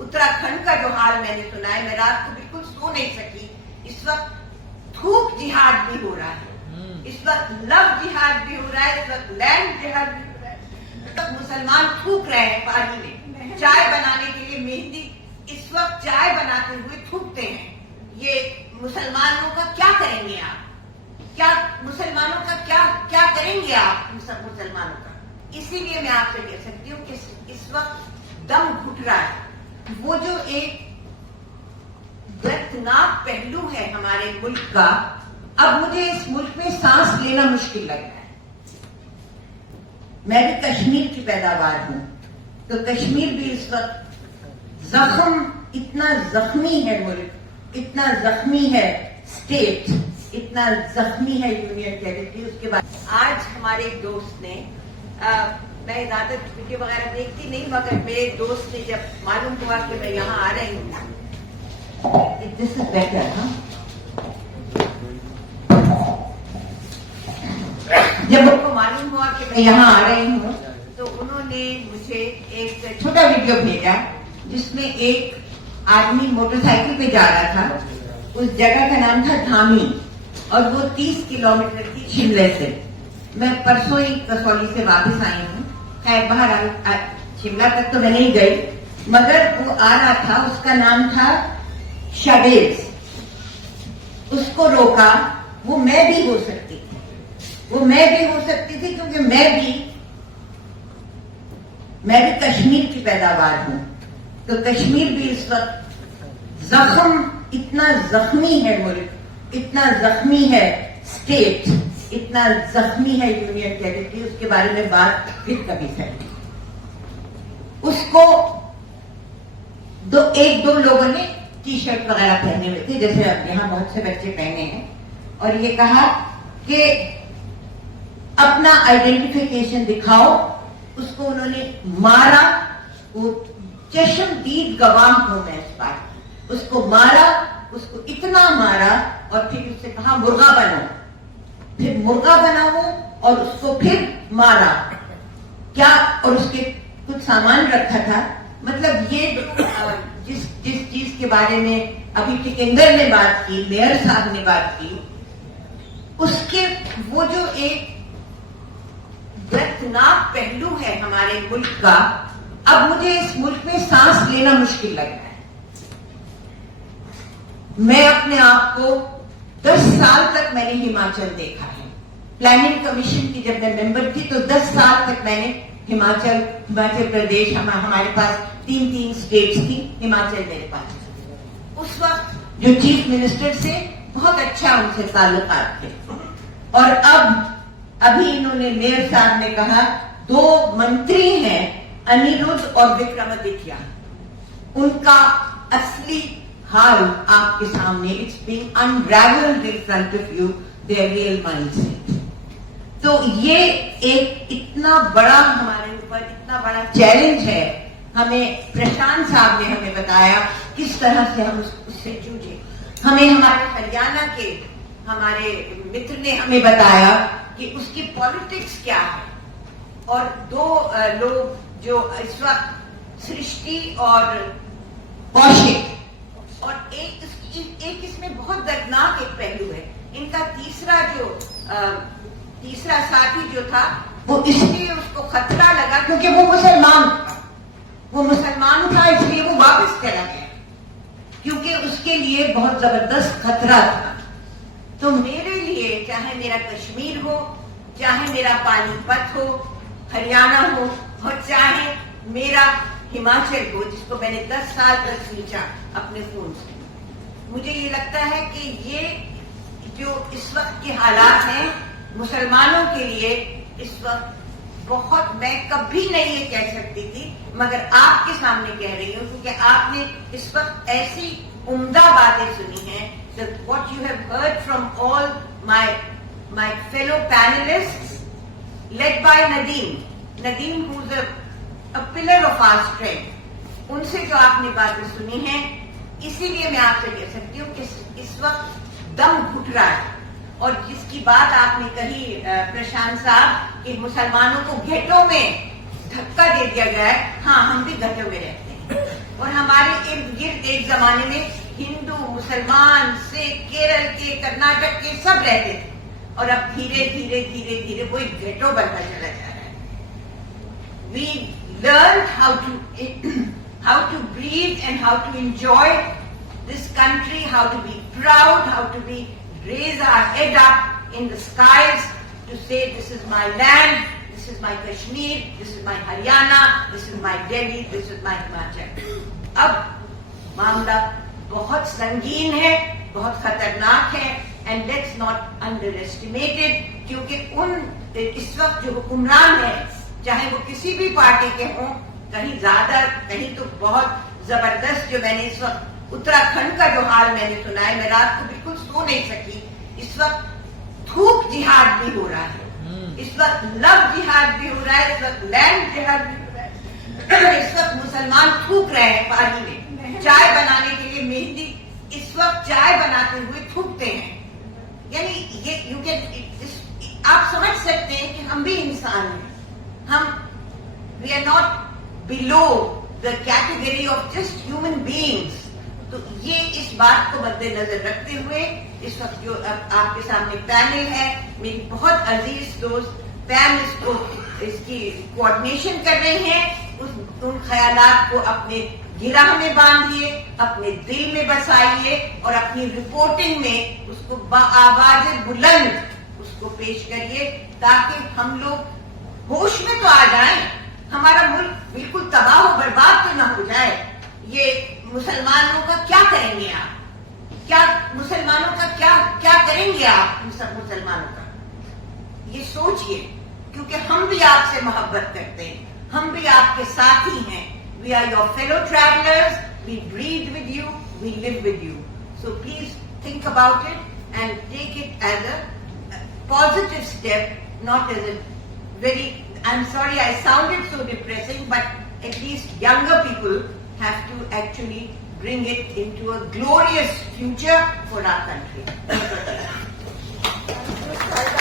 उत्तराखंड का जो हाल मैंने सुना है, मैं रात को बिल्कुल सो नहीं सकी। इस वक्त थूक जिहाद भी हो रहा है, इस वक्त लव जिहाद भी हो रहा है, इस वक्त लैंड जिहाद भी हो रहा है। इस वक्त मुसलमान थूक रहे हैं पानी में, चाय बनाने के लिए मेहंदी इस वक्त चाय बनाते हुए थूकते हैं। ये मुसलमानों का क्या करेंगे आप? क्या मुसलमानों का क्या करेंगे आप सब मुसलमानों का? इसीलिए मैं आपसे कह सकती हूँ कि इस वक्त दम घुट रहा है। वो जो एक दर्दनाक पहलू है हमारे मुल्क का, अब मुझे इस मुल्क में सांस लेना मुश्किल लग रहा है। मैं भी कश्मीर की पैदावार हूं, तो कश्मीर भी इस वक्त इतना जख्मी है मुल्क, इतना जख्मी है स्टेट, इतना जख्मी है यूनियन टेरिटरी। उसके बाद आज हमारे एक दोस्त ने, मैं ज्यादा वीडियो वगैरह देखती नहीं, मगर मेरे दोस्त ने जब मालूम हुआ कि मैं यहाँ आ रही हूँ, दिस इज बेटर, जब उनको मालूम हुआ कि मैं यहाँ आ रही हूँ, तो उन्होंने मुझे एक छोटा वीडियो भेजा जिसमें एक आदमी मोटरसाइकिल पे जा रहा था। उस जगह का नाम था धामी और वो 30 किलोमीटर की शिमले से। मैं परसों ही कसौली से वापस आई हूँ। खैर बाहर शिमला तक तो मैं नहीं गई, मगर वो आ रहा था, उसका नाम था शाबेज। उसको रोका। वो मैं भी हो सकती थी, वो मैं भी हो सकती थी, क्योंकि मैं भी कश्मीर की पैदावार हूं। तो कश्मीर भी इस वक्त इतना जख्मी है मुल्क, इतना जख्मी है स्टेट, इतना जख्मी है यूनियन टेरिटरी। उसके बारे में बात फिर कभी करेंगे। उसको एक दो लोगों ने टी शर्ट वगैरह पहने हुए थे, जैसे अब यहाँ बहुत से बच्चे पहने हैं, और ये कहा कि अपना आइडेंटिफिकेशन दिखाओ। उसको उन्होंने मारा। वो चश्मदीद गवाह हूं मैं इस बात की। उसको मारा, उसको इतना मारा और फिर उससे कहा मुर्गा बनो। फिर मुर्गा बना वो और उसको फिर मारा। क्या? और उसके कुछ सामान रखा था। मतलब ये जिस चीज के बारे में अभी टिकेंदर ने बात की, मेयर साहब ने बात की, उसके वो जो एक दर्दनाक पहलू है हमारे मुल्क का, अब मुझे इस मुल्क में सांस लेना मुश्किल लग रहा है। मैं अपने आप को 10 साल तक मैंने हिमाचल देखा है। प्लानिंग कमीशन की जब मैं मेंबर थी तो 10 साल तक मैंने हिमाचल प्रदेश, हमारे पास 3 स्टेट्स थी, हिमाचल मेरे पास। उस वक्त जो चीफ मिनिस्टर से बहुत अच्छा उनसे ताल्लुकात थे। और अभी इन्होंने मेयर साहब ने कहा 2 मंत्री हैं, अनिरुद्ध और विक्रमादित्य, उनका असली हाल आपके सामने, it's being unravelled in front of you, their real mindset. तो ये एक इतना बड़ा हमारे ऊपर इतना बड़ा चैलेंज है। हमें प्रशांत साहब ने हमें बताया किस तरह से हम उससे जूझे। हमें हमारे हरियाणा के हमारे मित्र ने हमें बताया कि उसकी पॉलिटिक्स क्या है। और 2 लोग जो इस वक्त सृष्टि और कौशिक, और एक इसमें बहुत दर्दनाक एक पहलू है। इनका तीसरा साथी जो था, वो इसलिए उसको खतरा लगा क्योंकि वो मुसलमान था। वो मुसलमान था, इसलिए वो वापस चला गया, क्योंकि उसके लिए बहुत जबरदस्त खतरा था। तो मेरे लिए, चाहे मेरा कश्मीर हो, चाहे मेरा पानीपत हो, हरियाणा हो, और चाहे मेरा हिमाचल हो, जिसको मैंने 10 साल तक सींचा अपने खून से, मुझे ये लगता है कि ये जो इस वक्त के हालात हैं मुसलमानों के लिए, इस वक्त बहुत, मैं कभी नहीं ये कह सकती थी, मगर आपके सामने कह रही हूँ, क्योंकि आपने इस वक्त ऐसी उम्दा बातें सुनी हैं। What you have heard from all my fellow panelists, led by Nadeem, who's a pillar of our strength, उनसे जो आपने बातें सुनी हैं, इसीलिए मैं आपसे कह सकती हूँ कि इस वक्त दम घुट रहा है। और जिसकी बात आपने कही प्रशांत साहब कि मुसलमानों को घेटों में धक्का दे दिया गया है, हाँ, हम भी घेटों में रहते हैं। और हमारे ارد گرد ایک زمانے میں ہندو، مسلمان، سکھ، کیرل کے، کرناٹک کے سب رہتے تھے، اور اب دھیرے دھیرے دھیرے دھیرے وہ ایک گھیٹو بنتا چلا جا رہا ہے. We learned how to breathe and how to enjoy this country, how to be proud, how to raise our head up in the skies to say this is my land, this is my Kashmir, this is my Haryana, this is my Delhi, this is my Himachal. اب معاملہ بہت سنگین ہے، بہت خطرناک ہے، and let's not underestimate it، کیونکہ اس وقت جو حکمران ہیں چاہے وہ کسی بھی پارٹی کے ہوں، کہیں زیادہ کہیں تو بہت زبردست، جو میں نے اس وقت اتراکھنڈ کا جو حال میں نے سنا ہے، میں رات کو بالکل سو نہیں سکی. اس وقت تھوک جہاد بھی ہو رہا ہے، اس وقت لو جہاد بھی ہو رہا ہے، اس وقت لینڈ جہاد بھی ہو رہا ہے. اس وقت مسلمان تھوک رہے ہیں پانی میں، چائے بنانے کے لیے مہندی اس وقت چائے بناتے ہوئے تھوکتے ہیں. یعنی یہ آپ سمجھ سکتے ہیں کہ ہم بھی انسان ہیں، ہم we are not below the category of just human beings. تو یہ اس بات کو مد نظر رکھتے ہوئے اس وقت جو آپ کے سامنے پینل ہے، میری بہت عزیز دوست پیم اس کی کوآرڈینیشن کر رہے ہیں. ان خیالات کو اپنے گرہ میں باندھیے، اپنے دل میں بسائیے، اور اپنی رپورٹنگ میں اس کو بآواز بلند اس کو پیش کریے، تاکہ ہم لوگ ہوش میں تو آ جائیں، ہمارا ملک بالکل تباہ و برباد تو نہ ہو جائے. یہ مسلمانوں کا کیا کریں گے آپ؟ کیا مسلمانوں کا کیا کریں گے آپ؟ مسلمانوں کا یہ سوچئے، کیونکہ ہم بھی آپ سے محبت کرتے ہیں، ہم بھی آپ کے ساتھی ہیں. We are your fellow travelers. We breathe with you. We live with you. So please think about it and take it as a positive step, not as a very, I'm sorry I sounded so depressing, but at least younger people have to actually bring it into a glorious future for our country.